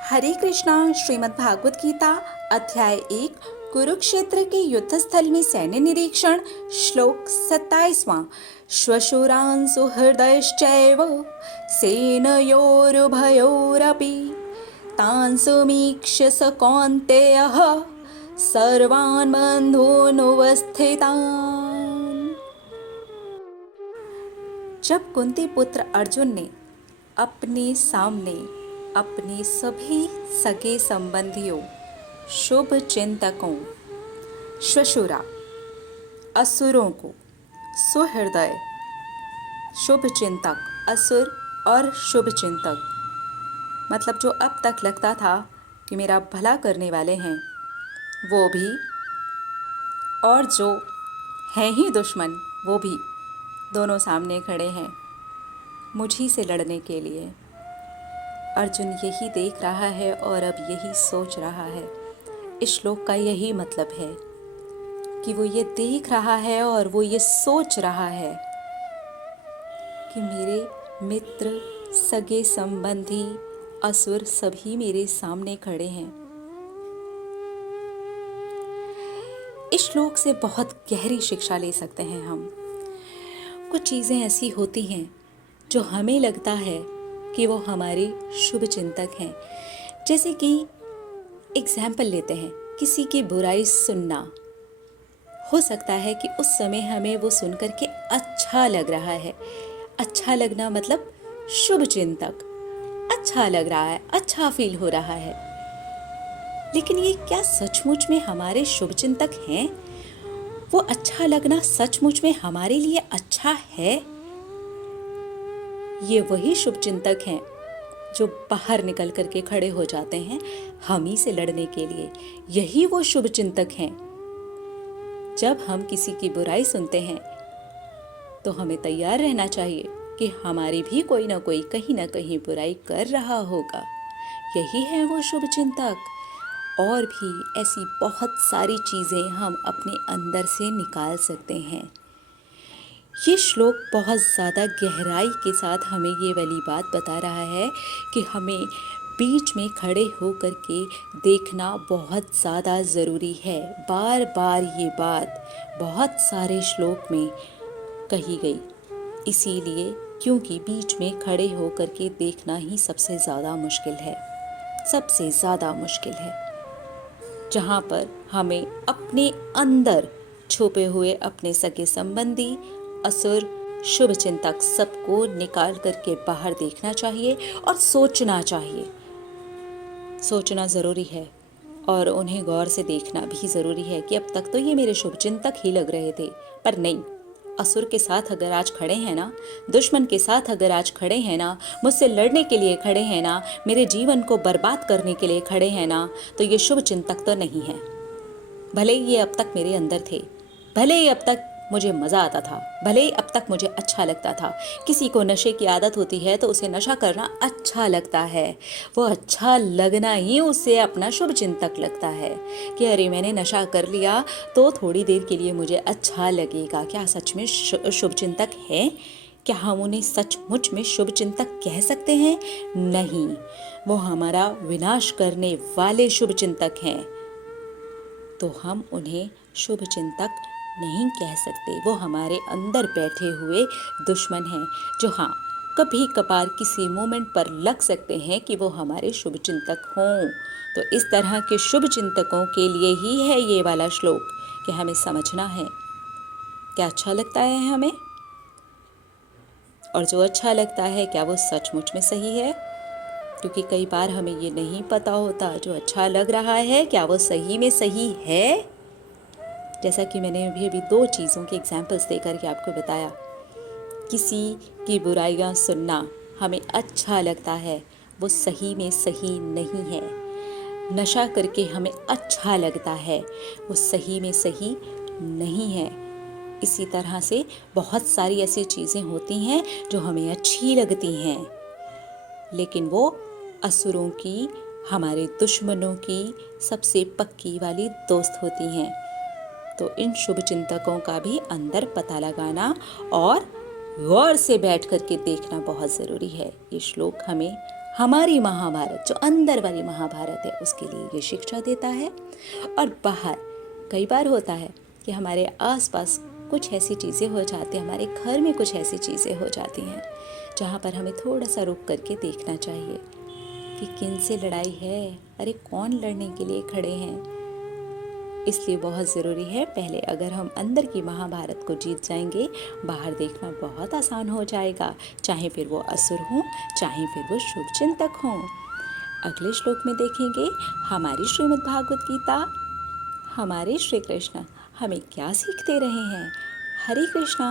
हरे कृष्णा। श्रीमद् भागवत गीता अध्याय 1 कुरुक्षेत्र के युद्ध स्थल में सैन्य निरीक्षण। श्लोक 27वां। श्वशुरान् सुहृदश्चैव सेनयोरुभयोरपि तान् समीक्ष्य स कौन्तेयः सर्वान् बन्धूनुवस्थितान्। जब कुंती पुत्र अर्जुन ने अपने सामने अपने सभी सगे संबंधियों, शुभ चिंतकों, श्वशुरा असुरों को, सुहृदय शुभ चिंतक, असुर और शुभ चिंतक मतलब जो अब तक लगता था कि मेरा भला करने वाले हैं वो भी, और जो हैं ही दुश्मन वो भी, दोनों सामने खड़े हैं मुझी से लड़ने के लिए। अर्जुन यही देख रहा है और अब यही सोच रहा है। इस श्लोक का यही मतलब है कि वो ये देख रहा है और वो ये सोच रहा है कि मेरे मित्र, सगे संबंधी, असुर सभी मेरे सामने खड़े हैं। इस श्लोक से बहुत गहरी शिक्षा ले सकते हैं हम। कुछ चीज़ें ऐसी होती हैं जो हमें लगता है कि वो हमारे शुभ चिंतक हैं। जैसे कि एग्जाम्पल लेते हैं, किसी की बुराई सुनना। हो सकता है कि उस समय हमें वो सुन करके अच्छा लग रहा है। अच्छा लगना मतलब शुभ चिंतक, अच्छा लग रहा है, अच्छा फील हो रहा है। लेकिन ये क्या सचमुच में हमारे शुभ चिंतक हैं? वो अच्छा लगना सचमुच में हमारे लिए अच्छा है? ये वही शुभ चिंतक हैं जो बाहर निकल करके खड़े हो जाते हैं हम ही से लड़ने के लिए। यही वो शुभ चिंतक हैं। जब हम किसी की बुराई सुनते हैं तो हमें तैयार रहना चाहिए कि हमारी भी कोई ना कोई कहीं ना कहीं बुराई कर रहा होगा। यही है वो शुभ चिंतक। और भी ऐसी बहुत सारी चीज़ें हम अपने अंदर से निकाल सकते हैं। ये श्लोक बहुत ज़्यादा गहराई के साथ हमें ये वाली बात बता रहा है कि हमें बीच में खड़े होकर के देखना बहुत ज़्यादा ज़रूरी है। बार बार ये बात बहुत सारे श्लोक में कही गई, इसीलिए क्योंकि बीच में खड़े होकर के देखना ही सबसे ज़्यादा मुश्किल है, सबसे ज़्यादा मुश्किल है। जहाँ पर हमें अपने अंदर छुपे हुए अपने सगे संबंधी, असुर, शुभ चिंतक सबको निकाल करके बाहर देखना चाहिए और सोचना चाहिए। सोचना ज़रूरी है और उन्हें गौर से देखना भी ज़रूरी है कि अब तक तो ये मेरे शुभ चिंतक ही लग रहे थे, पर नहीं, असुर के साथ अगर आज खड़े हैं ना, दुश्मन के साथ अगर आज खड़े हैं ना, मुझसे लड़ने के लिए खड़े हैं ना, मेरे जीवन को बर्बाद करने के लिए खड़े हैं ना, तो ये शुभ चिंतक तो नहीं है। भले ही ये अब तक मेरे अंदर थे, भले ही अब तक मुझे मज़ा आता था, भले ही अब तक मुझे अच्छा लगता था। किसी को नशे की आदत होती है तो उसे नशा करना अच्छा लगता है। वो अच्छा लगना ही उसे अपना शुभ चिंतक लगता है कि अरे मैंने नशा कर लिया तो थोड़ी देर के लिए मुझे अच्छा लगेगा। क्या सच में शुभ चिंतक है? क्या हम उन्हें सचमुच में शुभ चिंतक कह सकते हैं? नहीं, वो हमारा विनाश करने वाले शुभ चिंतक हैं। तो हम उन्हें शुभ चिंतक नहीं कह सकते। वो हमारे अंदर बैठे हुए दुश्मन हैं जो हाँ, कभी कभार किसी मोमेंट पर लग सकते हैं कि वो हमारे शुभ चिंतक हों। तो इस तरह के शुभ चिंतकों के लिए ही है ये वाला श्लोक कि हमें समझना है क्या अच्छा लगता है हमें, और जो अच्छा लगता है क्या वो सचमुच में सही है। क्योंकि कई बार हमें ये नहीं पता होता जो अच्छा लग रहा है क्या वो सही में सही है। जैसा कि मैंने अभी दो चीज़ों के एग्जाम्पल्स देकर के आपको बताया। किसी की बुराइयां सुनना हमें अच्छा लगता है, वो सही में सही नहीं है। नशा करके हमें अच्छा लगता है, वो सही में सही नहीं है। इसी तरह से बहुत सारी ऐसी चीज़ें होती हैं जो हमें अच्छी लगती हैं, लेकिन वो असुरों की, हमारे दुश्मनों की सबसे पक्की वाली दोस्त होती हैं। तो इन शुभ चिंतकों का भी अंदर पता लगाना और गौर से बैठ करके देखना बहुत ज़रूरी है। ये श्लोक हमें हमारी महाभारत जो अंदर वाली महाभारत है उसके लिए ये शिक्षा देता है। और बाहर कई बार होता है कि हमारे आसपास कुछ ऐसी चीज़ें हो जाती हैं, हमारे घर में कुछ ऐसी चीज़ें हो जाती हैं जहाँ पर हमें थोड़ा सा रुक करके देखना चाहिए कि किन से लड़ाई है, अरे कौन लड़ने के लिए खड़े हैं। इसलिए बहुत ज़रूरी है, पहले अगर हम अंदर की महाभारत को जीत जाएंगे, बाहर देखना बहुत आसान हो जाएगा, चाहे फिर वो असुर हों, चाहे फिर वो शुभचिंतक हों। अगले श्लोक में देखेंगे हमारी श्रीमद् भागवत गीता, हमारे श्री कृष्ण हमें क्या सीखते रहे हैं। हरे कृष्णा।